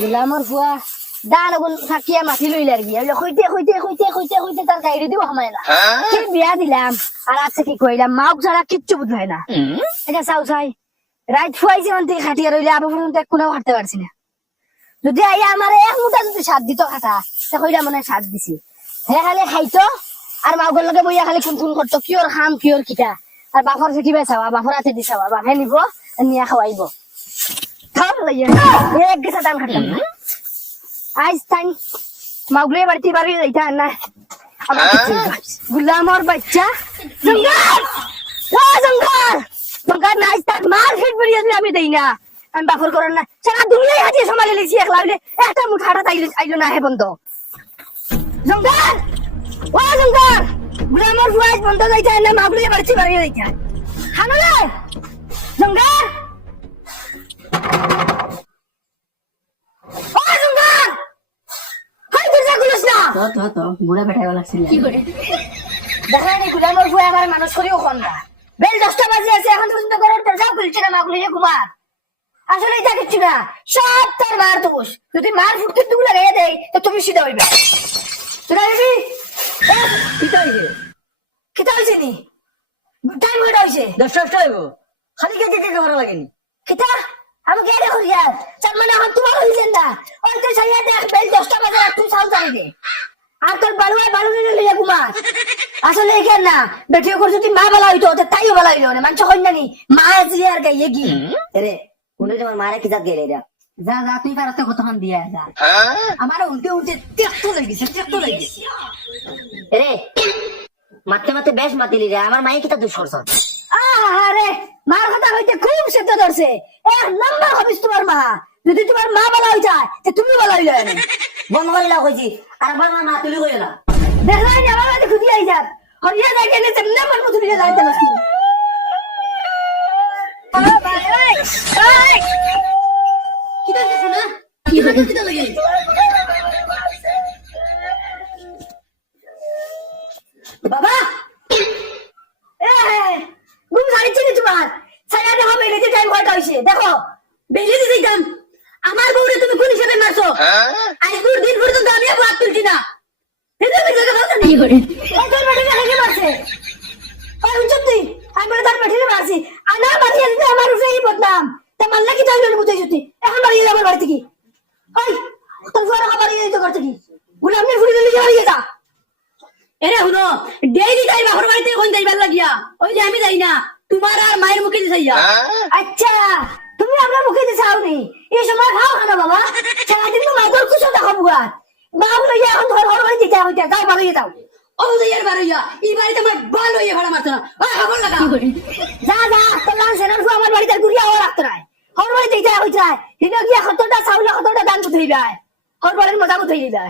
গোলামৰ ফুৱা দান অগুন থাকিয়া মাতি লইলে আর গিয়া কইতে তার গাইরে দিব সময় না কি বিয়া দিলাম আর আজকে কি কইলাম মাউক ছাড়া কিচ্ছু বুঝায় না এটা চাও চাই রাইট ফুয়াইছে অন্তে খাটিয়া রইলে আবার পর্যন্ত এক কোনাও হাঁটতে পারছি না যদি আইয়া আমার এক মুঠা যদি সাত দিত খাতা তা কইলা মনে সাত দিছি হে খালি খাইতো আর মাউগর লগে বইয়া খালি খুন করতো কিওর খাম কিওর কিটা আর বাফর থেকে বেচাওয়া বাফর হাতে দিছাওয়া বাফে নিব নিয়া খাওয়াইব খাওয়া লইয়া এক গেছা দান খাটাম না আজ তাই মাউগলে বাড়তি বাড়ি যাইতা না গুলামর বাচ্চা জঙ্গল জঙ্গল নাইস তার মার ফিট বড়িয়ে আমি দেই না আমি বাফর করেন না সারা দুনিয়ায় হাজিয়ে সমালে লিখছি একলা হইলে একটা মুঠাটা আইলো না হে বন্ধ জঙ্গল ও জঙ্গল গুলামর ফুয়াজ বন্ধ যাইতা না মাউগলে বাড়তি বাড়ি যাইতা হানলে জঙ্গল বুড়া বেটাইবা লাগছিল দেখা নেই গুলামর ফুয়া আমার মানুষ করিও খন্ডা বেল 10টা বাজে আছে এখন পর্যন্ত ঘরের দরজা খুলছে না মাগুলি ঘুমার আসলে এটা কিচ্ছু না সব তোর মার দোষ যদি মার ফুটতে তুমি লাগাই দেয় তো তুমি সিধা হইবে তোরা হইবি কিতা হয়েছে নি টাইম কটা হয়েছে 10টা হইব খালি কে করা লাগেনি কিতা আমি কে দেখো ইয়ার চার মানে এখন তোমার হইছেন না ওই তো সাইয়া দেখ বেল 10টা বাজে তুই সাউন্ড জানি দে আর তোর বালু নিয়ে লিয়া ঘুমার আসলে কেন না বেটিও করে যদি মা বলা হইতো তাইও বলা হইলো না মানুষ কই জানি মা আছে আর গাইয়ে কি রে কোনে তোমার মারে কি জাত গেলে যা যা তুই পারতে কতক্ষণ দিয়া যা আমার উল্টে তেক্তো লাগিছে রে মাতে বেশ মাতিলি রে আমার মাই কিটা দুষ করছ আরে মার কথা হইতে খুব সেদ্ধ ধরছে এক নাম্বার হবিস তোমার মা যদি তোমার মা বলা হই যায় তে তুমি বলা হইলো না বন্ধ করে লাও কইছি আর আমার মা তুলি কইলা দেখলাই না বাবা খুদি আই যা হরিয়া যাই গেলে তেমন মন মুতুলি যাইতে না বাবা এই কি দেখছ না কি লাগে বাবা ঘুম ছাড়িচ্ছে না তোমার ছাড়া দেখো বেরিয়ে টাইম কয়টা হয়েছে দেখো বেরিয়ে দিতে যান আমার বউরে তুমি কোন হিসেবে মারছো আজ দিন পর্যন্ত আমি হাত তুলছি না আমার মারলা কি তাই বুঝাই যদি এখন বাড়িয়ে যাবার বাড়ি থেকে ওই তোর ফুয়ার বাড়িয়ে যেতে করতে কি গুলাম নিয়ে ফুড়ি দিলে বাড়িয়ে যা এরে হুনো ডেইলি যাই বাপর বাড়িতে কোন যাইবার লাগিয়া ওই যে আমি যাই না তোমার আর মায়ের মুখে দিছাই যা আচ্ছা তুমি আমার মুখে দিছাও নি এই সময় খাও না বাবা সারাদিন তো মাদর কুছো দেখাবো গা বাবু লইয়া এখন ঘর ঘর বাড়ি দিতে হইতা যাও বাড়িয়ে যাও ও যাইয়ার বাড়িয়া এই বাড়িতে আমার বাল লইয়া ভাড়া মারছ না ওই খবর লাগা যা যা তোর লাল সেনার ফুয়া আমার বাড়িতে ঘুরিয়া আওয়ার রাখতে নাই ঘর বাড়ি দিতে হইতা হিনো গিয়া কতটা চাউল কতটা দান করতে হইবা ঘর বাড়ির মজা করতে হইবা